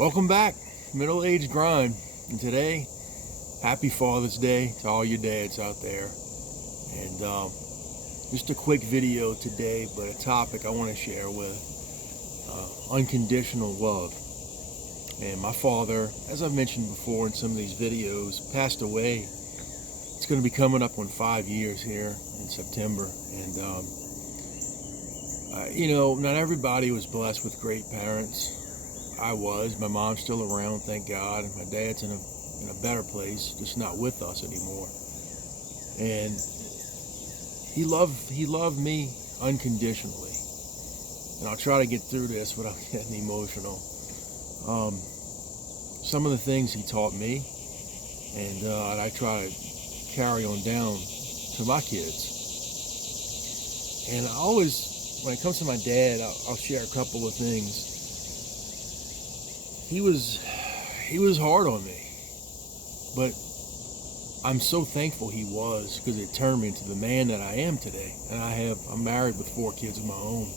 Welcome back, Middle Age Grind. And today, happy Father's Day to all your dads out there. And just a quick video today, but a topic I want to share with unconditional love. And my father, as I've mentioned before in some of these videos, passed away. It's going to be coming up on 5 years here in September. And not everybody was blessed with great parents. I was. My mom's still around, thank God, and my dad's in a better place, just not with us anymore. And he loved me unconditionally. And I'll try to get through this without getting emotional. Some of the things he taught me, and I try to carry on down to my kids. And I always, when it comes to my dad, I'll share a couple of things. He was hard on me, but I'm so thankful he was, because it turned me into the man that I am today. And I'm married with 4 kids of my own.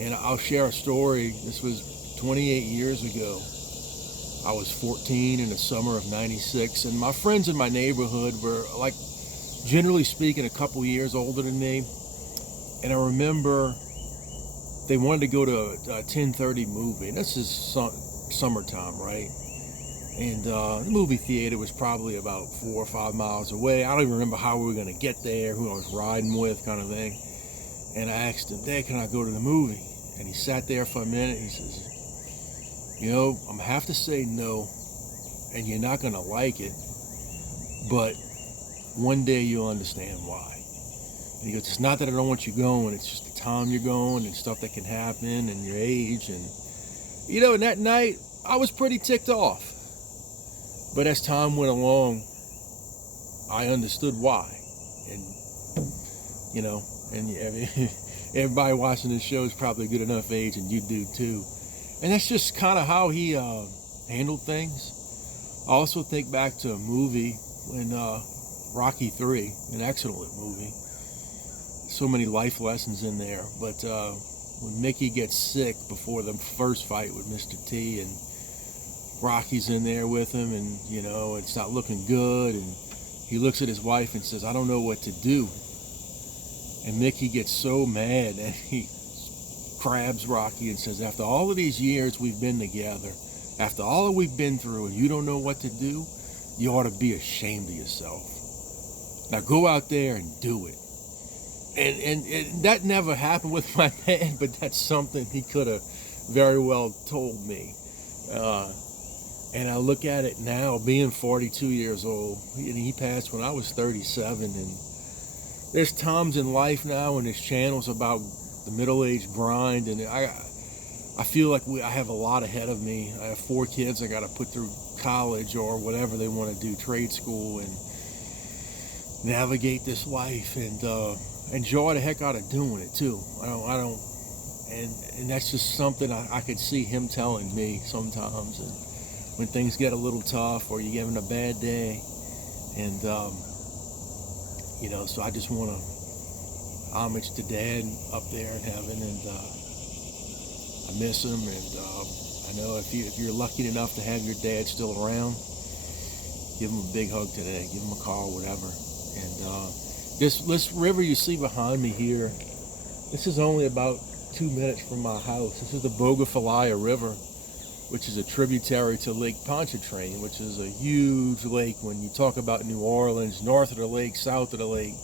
And I'll share a story. This was 28 years ago. I was 14 in the summer of '96, and my friends in my neighborhood were, like, generally speaking, a couple years older than me. And I remember they wanted to go to a 10:30 movie, and this is summertime, right? And the movie theater was probably about 4 or 5 miles away. I don't even remember how we were going to get there, who I was riding with, kind of thing. And I asked him, "Dad, can I go to the movie?" And he sat there for a minute. He says, "I'm going to have to say no, and you're not going to like it, but one day you'll understand why." And he goes, "It's not that I don't want you going, it's just the time you're going and stuff that can happen and your age." And and that night, I was pretty ticked off. But as time went along, I understood why. And, everybody watching this show is probably a good enough age, and you do too. And that's just kind of how he handled things. I also think back to a movie when Rocky 3, an excellent movie. So many life lessons in there. But when Mickey gets sick before the first fight with Mr. T, and Rocky's in there with him, and it's not looking good, and he looks at his wife and says, "I don't know what to do." And Mickey gets so mad, and he grabs Rocky and says, "After all of these years we've been together, after all that we've been through, and you don't know what to do, you ought to be ashamed of yourself. Now go out there and do it." And that never happened with my dad, but that's something he could have very well told me. And I look at it now, being 42 years old, and he passed when I was 37, and there's times in life now when there's channels about the middle-aged grind, and I feel like I have a lot ahead of me. I have 4 kids I got to put through college or whatever they want to do, trade school, and navigate this life, and enjoy the heck out of doing it too. And that's just something I could see him telling me sometimes, and when things get a little tough or you're having a bad day, and so I just want to homage to Dad up there in heaven, and I miss him, and I know if you're lucky enough to have your dad still around, give him a big hug today, give him a call, whatever. And this river you see behind me here, this is only about 2 minutes from my house. This is the Bogafalaya River, which is a tributary to Lake Pontchartrain, which is a huge lake. When you talk about New Orleans, north of the lake, south of the lake,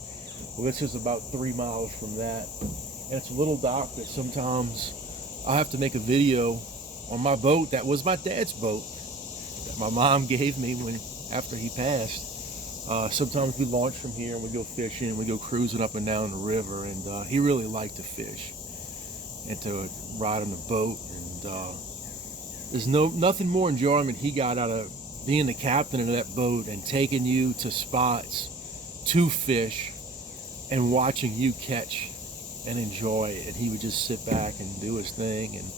well, this is about 3 miles from that. And it's a little dock that sometimes I have to make a video on my boat. That was my dad's boat that my mom gave me after he passed. Sometimes we launch from here and we go fishing, we go cruising up and down the river, and he really liked to fish and to ride on the boat, and there's nothing more enjoyment he got out of being the captain of that boat and taking you to spots to fish and watching you catch and enjoy it. And he would just sit back and do his thing, and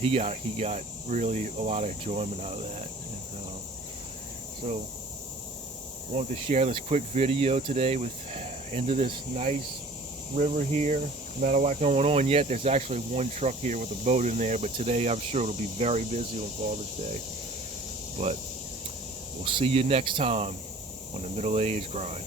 he got really a lot of enjoyment out of that. And, so I wanted to share this quick video today into this nice river here. Not a lot going on yet. There's actually one truck here with a boat in there, but today I'm sure it'll be very busy on Father's Day. But we'll see you next time on the Middle Age Grind.